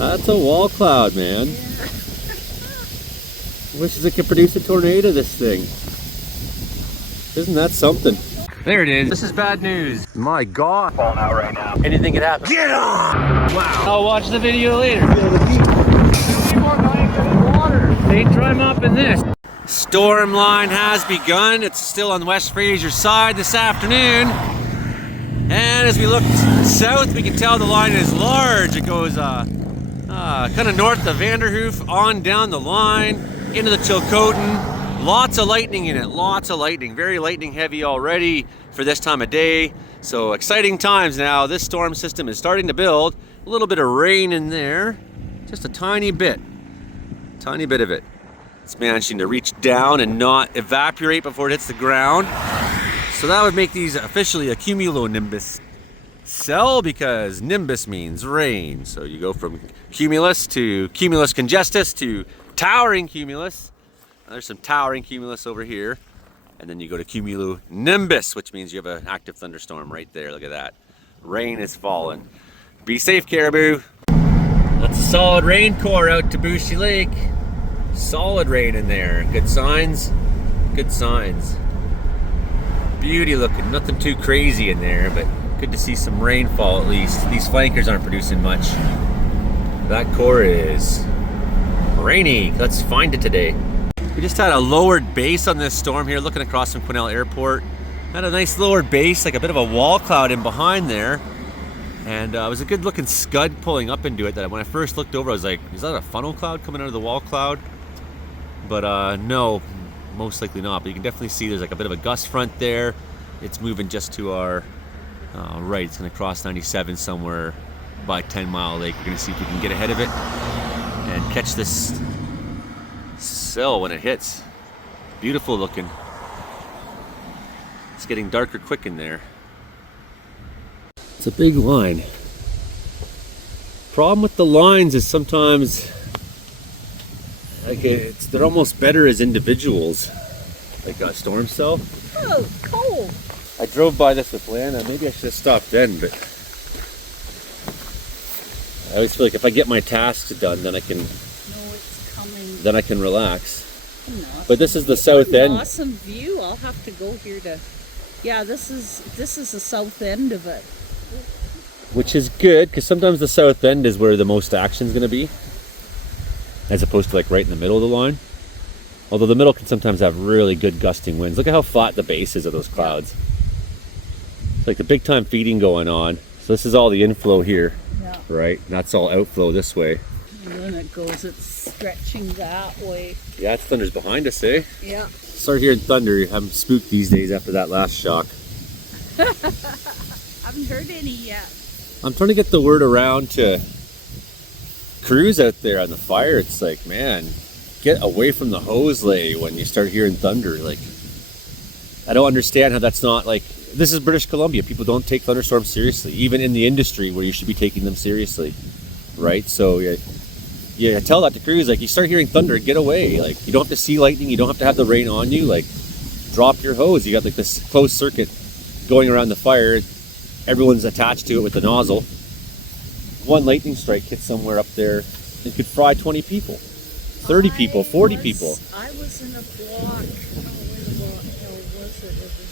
That's a wall cloud, man. Yeah. Wishes it could produce a tornado, this thing. Isn't that something? There it is. This is bad news. My God. Falling out right now. Anything could happen. Get on! Wow. I'll watch the video later. They dry mopping this. Storm line has begun. It's still on West Fraser side this afternoon. And as we look south, we can tell the line is large. It goes kind of north of Vanderhoof on down the line into the Chilcotin. Lots of lightning in it, lots of lightning. Very lightning heavy already for this time of day. So exciting times now. This storm system is starting to build. A little bit of rain in there, just a tiny bit of it. It's managing to reach down and not evaporate before it hits the ground. So that would make these officially a cumulonimbus cell, because nimbus means rain. So you go from cumulus to cumulus congestus to towering cumulus. There's some towering cumulus over here. And then you go to cumulonimbus, which means you have an active thunderstorm right there. Look at that. Rain is falling. Be safe, Cariboo. That's a solid rain core out to Bushy Lake. Solid rain in there. Good signs. Good signs. Beauty looking. Nothing too crazy in there, but good to see some rainfall at least. These flankers aren't producing much. That core is rainy. Let's find it today. We just had a lowered base on this storm here, looking across from Quesnel Airport. Had a nice lowered base, like a bit of a wall cloud in behind there. And it was a good looking scud pulling up into it that when I first looked over, I was like, is that a funnel cloud coming out of the wall cloud? But no, most likely not. But you can definitely see there's like a bit of a gust front there. It's moving just to our right. It's gonna cross 97 somewhere by 10 Mile Lake. We're gonna see if we can get ahead of it and catch this cell when it hits. Beautiful looking. It's getting darker quick in there. It's a big line. Problem with the lines is sometimes like they're almost better as individuals, like a storm cell. Oh, cold. I drove by this with Lana. Maybe I should have stopped then, but I always feel like if I get my tasks done, then I can. No, it's coming. Then I can relax. Awesome. But this is the south end. Awesome view. I'll have to go here to. Yeah, this is the south end of it. Which is good, because sometimes the south end is where the most action is going to be, as opposed to like right in the middle of the line. Although the middle can sometimes have really good gusting winds. Look at how flat the base is of those clouds. It's like the big time feeding going on. So this is all the inflow here, right? And that's all outflow this way. And then it goes, it's stretching that way. Yeah, it's thunder's behind us, eh? Yeah. Start hearing thunder. I'm spooked these days after that last shock. Haven't heard any yet. I'm trying to get the word around to crews out there on the fire. It's like, man, get away from the hose lay when you start hearing thunder. Like, I don't understand how that's not like, this is British Columbia. People don't take thunderstorms seriously, even in the industry where you should be taking them seriously, right? So yeah, tell that to crews, like, you start hearing thunder, get away. Like, you don't have to see lightning, you don't have to have the rain on you. Like, drop your hose. You got like this closed circuit going around the fire. Everyone's attached to it with the nozzle. One lightning strike hits somewhere up there, it could fry 20 people, 30 people, 40 people. I was in a block, I don't know where the block hill was it? It was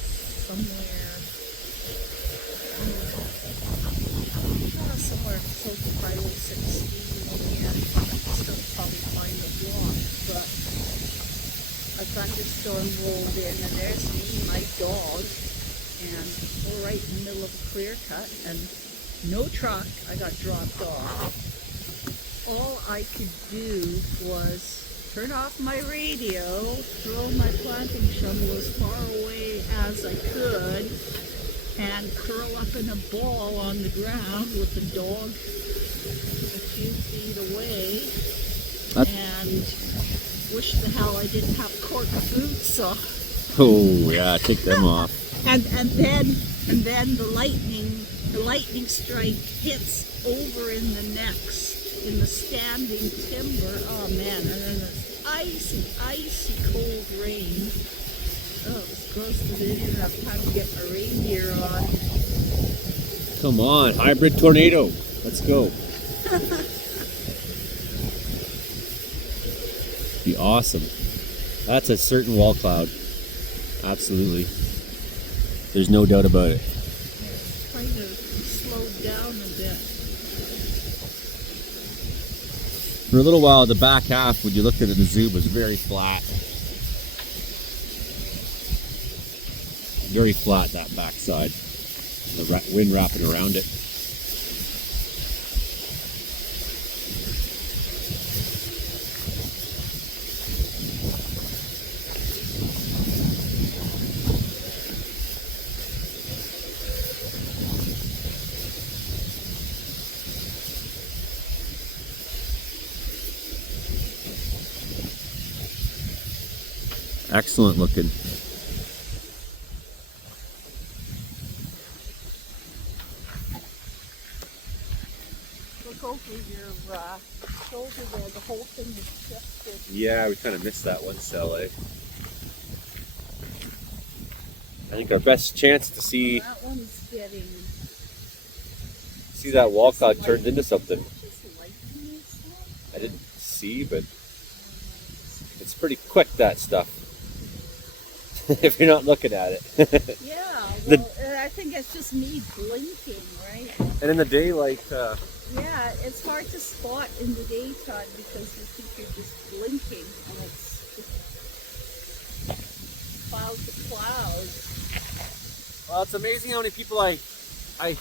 somewhere close to Highway 16 and still probably find the block, but a thunderstorm rolled in and there's me, my dog, and we're right in the middle of a clear cut and no truck. I got dropped off. All I could do was turn off my radio, throw my planting shovel as far away as I could, and curl up in a ball on the ground with the dog a few feet away, and wish the hell I didn't have cork boots on. Oh yeah, take them off. And then the lightning strike hits over in the necks, in the standing timber. Oh man, and then this icy cold rain. Oh, it was gross. I didn't even have time to get my rain gear on. Come on, hybrid tornado. Let's go. be awesome. That's a certain wall cloud. Absolutely. There's no doubt about it. It's kind of slowed down a bit. For a little while, the back half, when you looked at it in the zoom, was very flat. Very flat, that backside. The wind wrapping around it. Excellent looking. Look over your shoulder there, the whole thing is shifted. Yeah, we kind of missed that one cell, eh? I think our best chance to see That one's getting... that wall cloud turned into something. Just lightning or something? I didn't see, but it's pretty quick, that stuff. If you're not looking at it. Yeah, well, I think it's just me blinking, right? And in the daylight, Yeah, it's hard to spot in the daytime because you think you're just blinking and it's cloud to cloud. well, it's amazing how many people I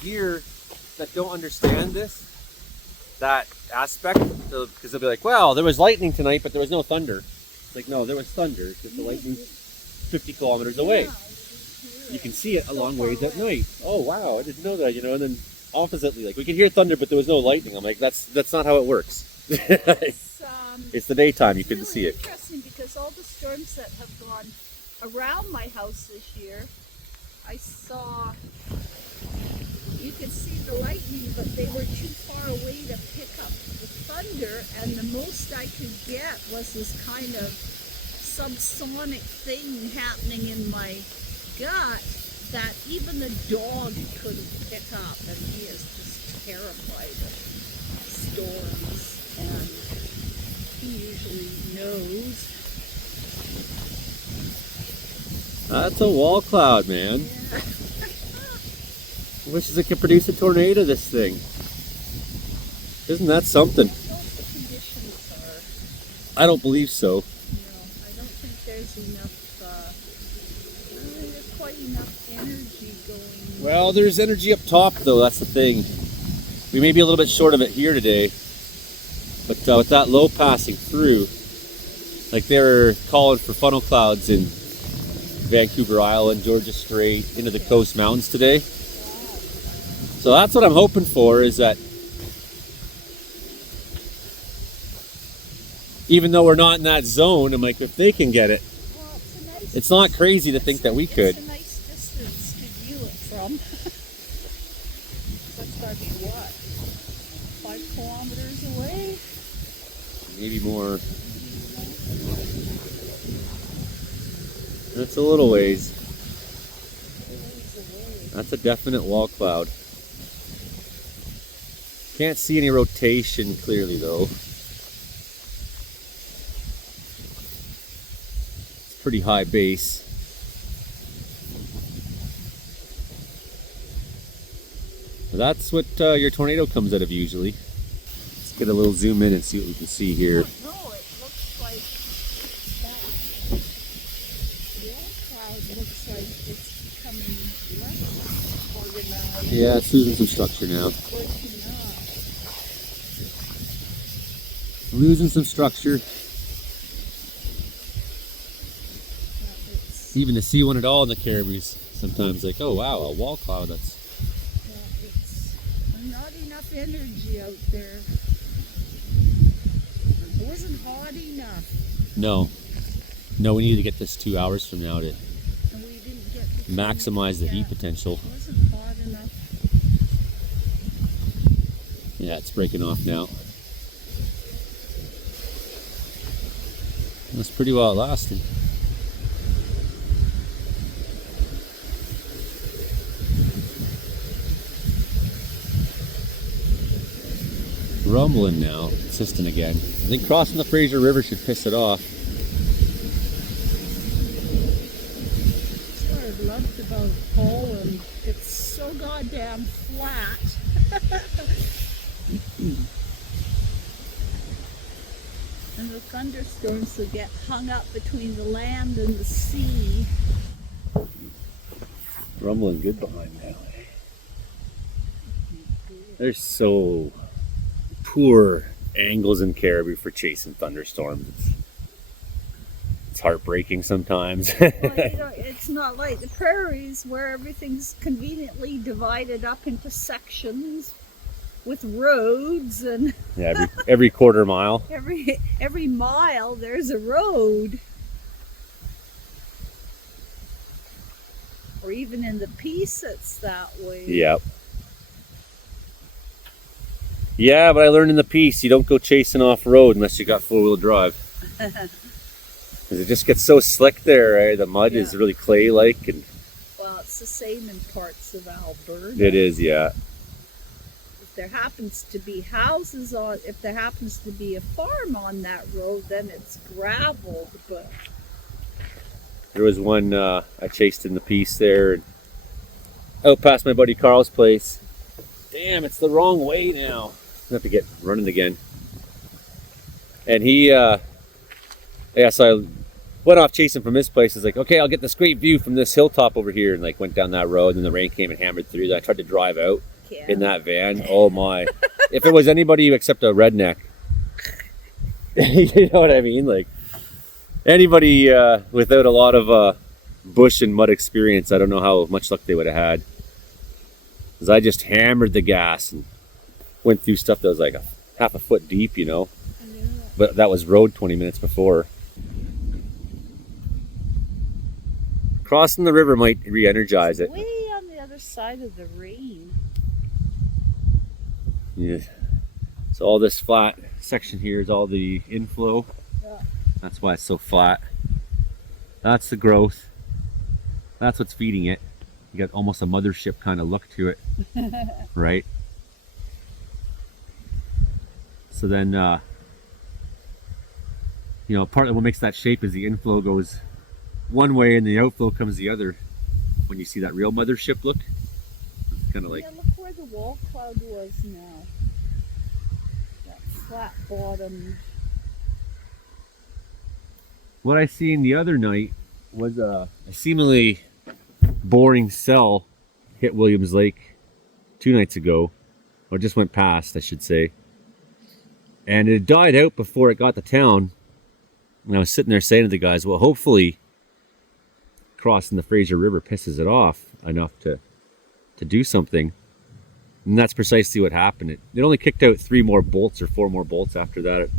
hear that don't understand that aspect, because they'll be like, well, there was lightning tonight, but there was no thunder. It's like, no, there was thunder, because the lightning's 50 kilometers away. Yeah, You can see it a long ways at night. Oh, wow, I didn't know that, and then oppositely, like, we could hear thunder, but there was no lightning. I'm like, that's not how it works. It's the daytime, you couldn't see it. It's interesting because all the storms that have gone around my house this year, I saw, you could see the lightning, but they were too far away to pick up the thunder, and the most I could get was this kind of subsonic thing happening in my gut that even the dog couldn't pick up, and he is just terrified of storms, and he usually knows. That's a wall cloud, man. Yeah. Wishes it could produce a tornado, this thing. Isn't that something? I don't know what the conditions are. I don't believe so. No, I don't think there's enough, there's quite enough energy going. Well, there's energy up top, though. That's the thing. We may be a little bit short of it here today, but with that low passing through, like they were calling for funnel clouds in Vancouver Island, Georgia Strait, into the Coast Mountains today. So that's what I'm hoping for, is that even though we're not in that zone, I'm like, if they can get it, Well, it's a nice it's not crazy to think that we could. It's a nice distance to view it from. That's got to be what? 5 kilometers away? Maybe more. That's a little ways. That's a definite wall cloud. Can't see any rotation clearly, though. It's pretty high base. That's what your tornado comes out of usually. Let's get a little zoom in and see what we can see here. No, it looks like that wall cloud looks like it's becoming less organized. Yeah, it's losing some structure now. Breaking up. Losing some structure. It's, Even to see one at all in the Cariboos, sometimes like, oh wow, a wall cloud. That's it's not enough energy out there. It wasn't hot enough. no. We need to get this 2 hours from now to And we didn't get the maximize the yeah, heat potential. It wasn't hot enough. Yeah, it's breaking off now. That's pretty well lasting. Rumbling now, consistent again. I think crossing the Fraser River should piss it off. And the thunderstorms that get hung up between the land and the sea. Rumbling good behind now. There's so poor angles in Cariboo for chasing thunderstorms. It's heartbreaking sometimes. Well, it's not like the prairies where everything's conveniently divided up into sections with roads and Yeah, every quarter mile. every mile there's a road. Or even in the Peace it's that way. Yep. Yeah, but I learned in the Peace you don't go chasing off road unless you got four-wheel drive. Because it just gets so slick there, right? The mud is really clay-like. And well, it's the same in parts of Alberta. it is, yeah. If there happens to be houses on, if there happens to be a farm on that road, then it's graveled, but... There was one I chased in the Peace there, and out past my buddy Carl's place. Damn, it's the wrong way now. I have to get running again. And he, yeah, so I went off chasing from his place. I was like, okay, I'll get this great view from this hilltop over here, and like went down that road, and the rain came and hammered through. I tried to drive out in that van. Oh my. If it was anybody except a redneck, you know what I mean? Like, anybody without a lot of bush and mud experience, I don't know how much luck they would have had. Because I just hammered the gas and went through stuff that was like half a foot deep, you know. But that was road 20 minutes before. Crossing the river might re-energize it. Way on the other side of the rain. Yeah. So all this flat section here is all the inflow. Yeah. That's why it's so flat. That's the growth. That's what's feeding it. You got almost a mothership kind of look to it, right? So then, you know, part of what makes that shape is the inflow goes one way and the outflow comes the other. When you see that real mothership look, it's kind of like... Yeah, look where the wall cloud was now. That flat bottom. What I seen the other night was a seemingly boring cell hit Williams Lake 2 nights ago, or just went past, I should say. And it died out before it got to town. And I was sitting there saying to the guys, well, hopefully crossing the Fraser River pisses it off enough to do something. And that's precisely what happened. It only kicked out 3 more bolts or 4 more bolts after that. A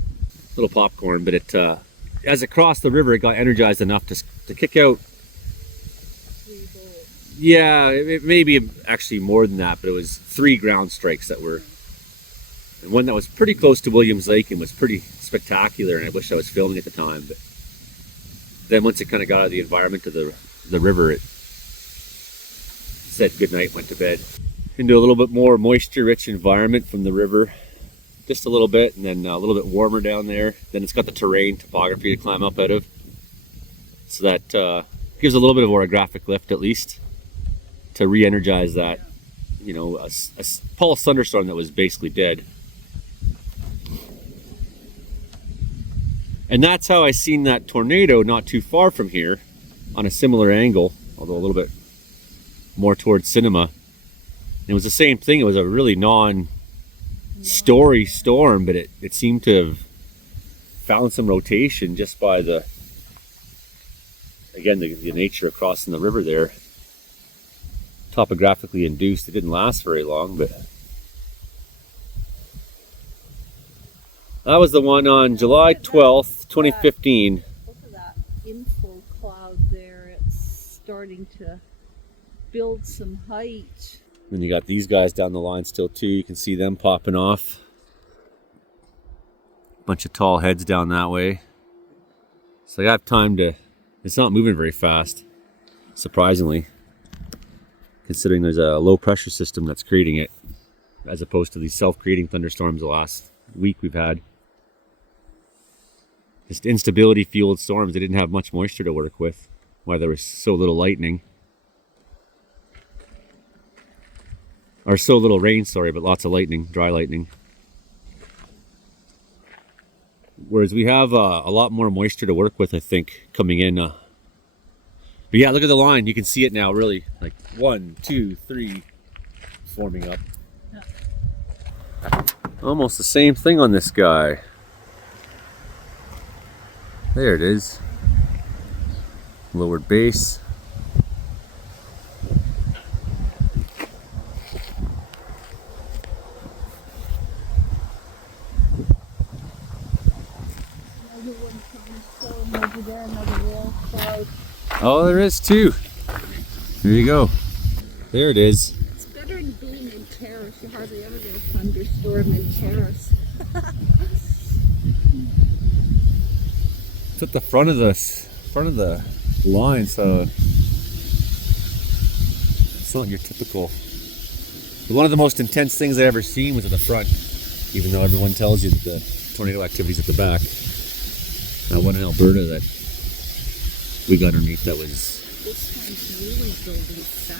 little popcorn, but it as it crossed the river, it got energized enough to kick out. 3 bolts. Yeah, it may be actually more than that, but it was 3 ground strikes that were... And one that was pretty close to Williams Lake and was pretty spectacular, and I wish I was filming at the time. But then once it kind of got out of the environment of the river, it said goodnight, went to bed. Into a little bit more moisture-rich environment from the river, just a little bit, and then a little bit warmer down there. Then it's got the terrain, topography to climb up out of. So that gives a little bit of orographic lift, at least, to re-energize that, you know, a pulse thunderstorm that was basically dead. And that's how I seen that tornado not too far from here on a similar angle, although a little bit more towards Cinema. It was the same thing. It was a really non-story storm, but it seemed to have found some rotation just by the nature of crossing the river there. Topographically induced. It didn't last very long, but that was the one on July 12th, 2015. Look at that inflow cloud there. It's starting to build some height. Then you got these guys down the line still too. You can see them popping off. Bunch of tall heads down that way. So I have time to... It's not moving very fast, surprisingly, considering there's a low pressure system that's creating it, as opposed to these self-creating thunderstorms the last week we've had. Just instability fueled storms. They didn't have much moisture to work with, why there was so little lightning. Or so little rain, sorry, but lots of lightning, dry lightning. Whereas we have a lot more moisture to work with, I think, coming in. But yeah, look at the line. You can see it now, really. Like 1, 2, 3 forming up. Yeah. Almost the same thing on this guy. There it is. Lowered base. Another one coming storm over there, another wall cloud. Oh, there is too. There you go. There it is. It's better than being in Terrace. You hardly ever get a thunderstorm in Terrace. It's at the front of the line, so it's not your typical. One of the most intense things I ever seen was at the front, even though everyone tells you that the tornado activity's at the back. That one in Alberta that we got underneath, that was. This one's really building fast.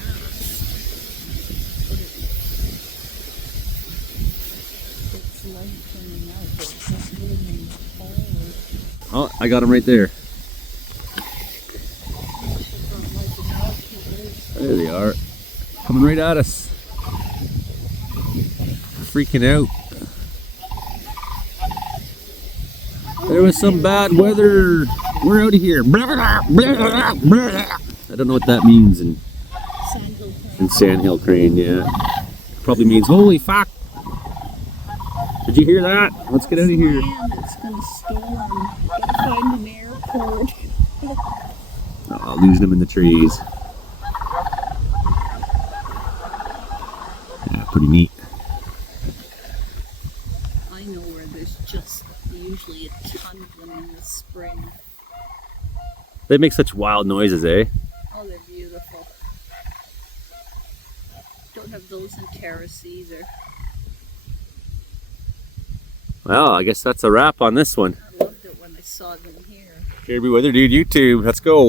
It's lengthening out, but it's not moving forward. Oh, I got him right there. There they are. Coming right at us. Freaking out. There was some bad weather. We're out of here. I don't know what that means in Sandhill Crane, yeah. Probably means holy fuck. Did you hear that? Let's get out of here. Man, it's gonna storm. Gotta find an airport. Oh, losing them in the trees. Yeah, pretty neat. I know where there's just usually a ton of them in the spring. They make such wild noises, eh? Oh, they're beautiful. Don't have those in Terrace either. Well, I guess that's a wrap on this one. I loved it when I saw them here. Cariboo Weather Dude YouTube, let's go.